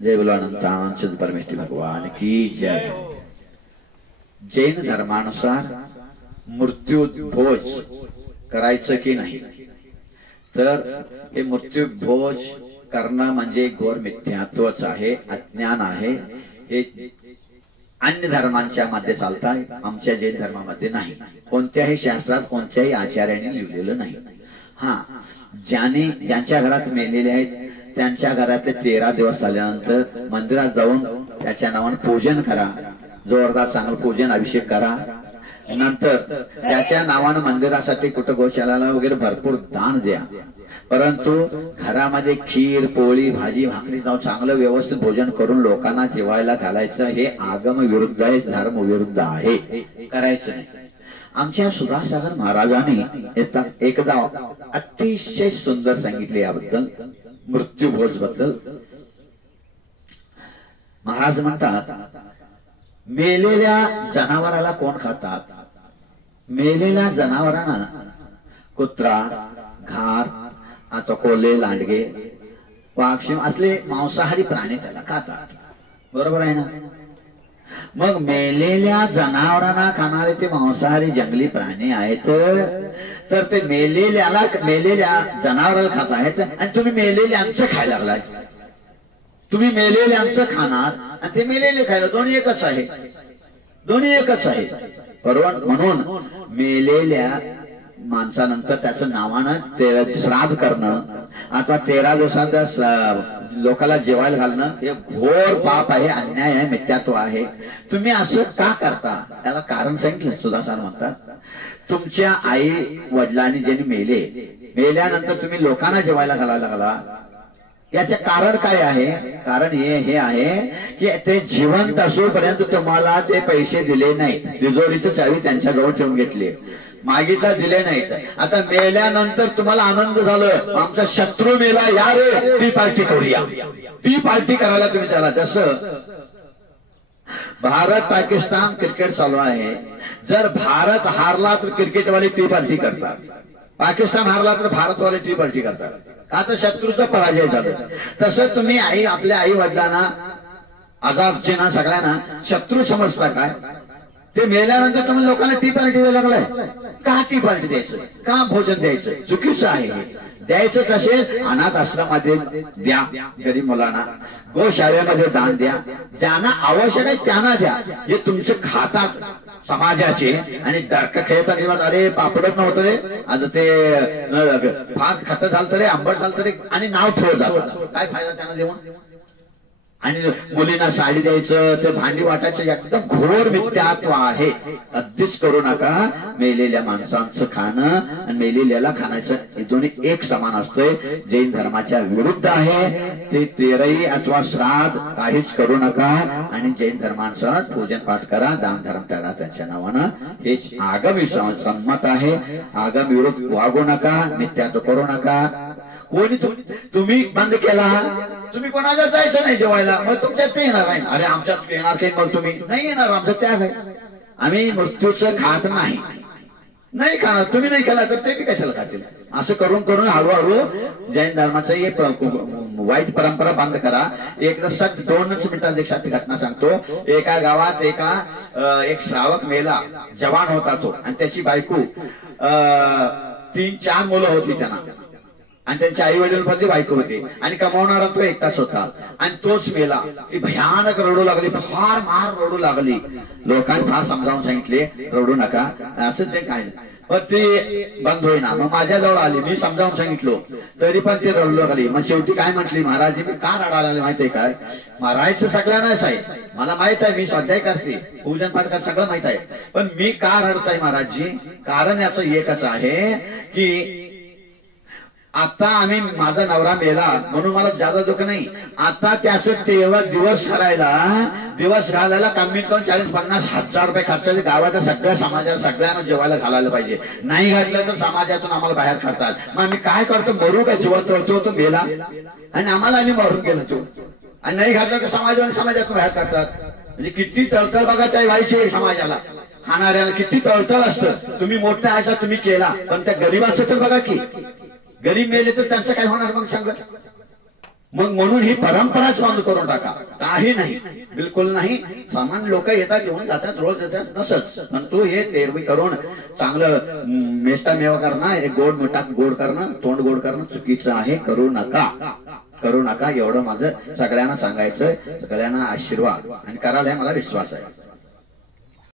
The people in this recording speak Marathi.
जय बोलो अनंतानंद परमेश्वर भगवान की जय। जैन धर्मानुसार मृत्यू भोज करायचं की नाही, तर हे मृत्यू भोज करणं म्हणजे घोर मिथ्यात्वच आहे, अज्ञान आहे। हे अन्य धर्मांच्या मध्ये चालतात, आमच्या जैन धर्मामध्ये नाही। कोणत्याही शास्त्रात कोणत्याही आचार्याने लिहिलेलं नाही। हा, ज्यांच्या घरात मेलेले आहेत त्यांच्या घरातले 13 दिवस झाल्यानंतर मंदिरात जाऊन त्याच्या नावाने पूजन करा, जोरदार चांगलं पूजन अभिषेक करा। नंतर त्याच्या नावाने मंदिरासाठी कुठं गोशाळाला वगैरे भरपूर दान द्या। परंतु घरामध्ये खीर पोळी भाजी भाकरी जाऊन चांगलं व्यवस्थित भोजन करून लोकांना जेवायला घालायचं हे आगम विरुद्ध आहे, धर्म विरुद्ध आहे, करायचं नाही। आमच्या सुधासागर महाराजांनी एकदा अतिशय सुंदर सांगितले याबद्दल, मृत्यूभोज बद्दल। महाराज म्हणतात, मेलेल्या जनावराला कोण खातात? मेलेल्या जनावरांना कुत्रा, घार, आता कोल्हे, लांडगे, वाघ, शिव असले मांसाहारी प्राणी त्याला खातात, बरोबर आहे ना? मग मेलेल्या जनावरांना खाणारे ते मांसाहारी जंगली प्राणी आहेत, तर ते मेलेल्या जनावराला खात आहेत आणि तुम्ही मेलेल्यांचं खायला लागलाय। तुम्ही मेलेल्यांचं खाणार आणि ते मेलेले खायला, दोन्ही एकच आहे, दोन्ही एकच आहे। म्हणून मेलेल्या माणसानंतर त्याचं नावानं श्राद्ध करणं, आता 13 दिवसात लोकांना जेवायला घालणं हे घोर पाप आहे, अन्याय आहे, मिथ्यात्व आहे। तुम्ही असं का करता? त्याला कारण सांगितलं सुधासार म्हणतात, तुमच्या आई वडिलांनी ज्यांनी मेल्यानंतर तुम्ही लोकांना जेवायला घालायला लागला, याचे कारण काय आहे? कारण हे आहे की ते जिवंत असूपर्यंत तुम्हाला ते पैसे दिले नाहीत, तिजोरीची चावी त्यांच्याजवळ ठेवून घेतली, मागितला दिले नाहीत। आता मेल्यानंतर तुम्हाला आनंद झालं, आमचा शत्रू मेला, या रे ती पार्टी करूया, ती पार्टी करायला तुम्ही त्याला। जसं भारत पाकिस्तान क्रिकेट चालू आहे, जर भारत हारला तर क्रिकेटवाले टी पार्टी करतात, पाकिस्तान हारला तर भारतवाले टी पार्टी करतात, का तर शत्रूचा पराजय झाला। तसं तुम्ही आपल्या आई वडिलांना, आजाबजींना, सगळ्यांना शत्रू समजता काय? ते मेल्यानंतर तुम्ही लोकांना टी पार्टी द्यायला लागलाय, का टी पार्टी द्यायचं, का भोजन द्यायचं? चुकीचं आहे। द्यायचंच असेल अनाथ आश्रमामध्ये द्या, गरीब मुलांना, गोशाळेमध्ये दान द्या, ज्यांना आवश्यक आहे त्यांना द्या। हे तुमचे खातात समाजाचे आणि डरक खेळतात, अरे पापडच नव्हतं रे, आता ते फार खट झालं रे, आंबट झालं रे, आणि नाव ठेवत जातात, काय फायदा त्यांना देऊन? आणि मुलींना साडी द्यायचं, ते भांडी वाटायचं, एकदम घोर मिथ्यात्व आहे। अगदीच करू नका। मेलेल्या माणसांचं खाणं आणि मेलेल्याला खाण्याचं हे दोन्ही एक समान असतंय, जैन धर्माच्या विरुद्ध आहे। ते 13 अथवा श्राद्ध काहीच करू नका आणि जैन धर्मानुसार पूजन पाठ करा, दान धर्म करा त्यांच्या नावानं, हेच आगम संमत आहे। आगम विरुद्ध वागू नका, मिथ्यात्व करू नका। कोणी तुम्ही बंद केला, तुम्ही कोणाला जायचं नाही जेवायला, मग तुमच्यात ते येणार आहे, अरे आमच्यात येणार काही, मग तुम्ही नाही येणार, आमचा त्याग आहे, आम्ही मृत्यूचं खात नाही खाणार, तुम्ही नाही खाला तर ते बी कशाला खातील? असं करून करून हळूहळू जैन धर्माचं एक वाईट परंपरा बंद करा। एकदा 2 मिनिटांत एक घटना सांगतो। एका गावात एक श्रावक मेला, जवान होता तो, आणि त्याची बायको 3-4 मुलं होती त्यांना, आणि त्यांच्या आई वडील मध्ये बायको होते, आणि कमावणारा तो एकटाच होता, आणि तोच मेला। ती भयानक रडू लागली, फार मार रडू लागली। लोकांनी फार समजावून सांगितले, रडू नका, असं ते काय, पण ते बंद होईना। मग माझ्याजवळ आली, मी समजावून सांगितलो, तरी पण ते रडू लागली। मग शेवटी काय म्हटली, महाराज मी का रडायला लागले माहितीये काय? मारायचं सगळ्यांनाच आहे, मला माहित आहे, मी स्वाध्याय करते, पूजन पाठ कर, सगळं माहित आहे, पण मी का रडताय महाराजजी? कारण याचं एकच आहे की आता आम्ही, माझा नवरा मेला म्हणून मला जादा दुःख नाही, आता त्याचं तेव्हा दिवस घालायला कमीत कमी 40-50 हजार रुपये खर्च, गावाच्या सगळ्या समाजाला, सगळ्यांना जेवायला घालायला पाहिजे, नाही घातलं तर समाजातून आम्हाला बाहेर काढतात। मग आम्ही काय करतो, मरू काय? जिवंत तो मेला आणि आम्हाला आणि मरून गेला तो, आणि नाही घातलं तर समाजातून बाहेर काढतात। म्हणजे किती तळतळ बघा त्या व्हायची समाजाला, खाणाऱ्याला किती तळतळ असतं। तुम्ही मोठा असा तुम्ही केला, पण त्या गरीबाचं तर बघा की, गरीब मेले तर त्यांचं काय होणार मग सांगा? मग म्हणून ही परंपराच बंद करून टाका. काही नाही, बिलकुल नाही. सामान्य लोक येतात, येऊन जातात, रोज येतात नसच, पण तू हे तेरवी करून चांगलं मेष्टा मेवा करणं, एक गोड मिठा गोड करणं, तोंड गोड करणं चुकीचं आहे. करू नका, करू नका. एवढं माझं सगळ्यांना सांगायचं, सगळ्यांना आशीर्वाद आणि करायला मला विश्वास आहे.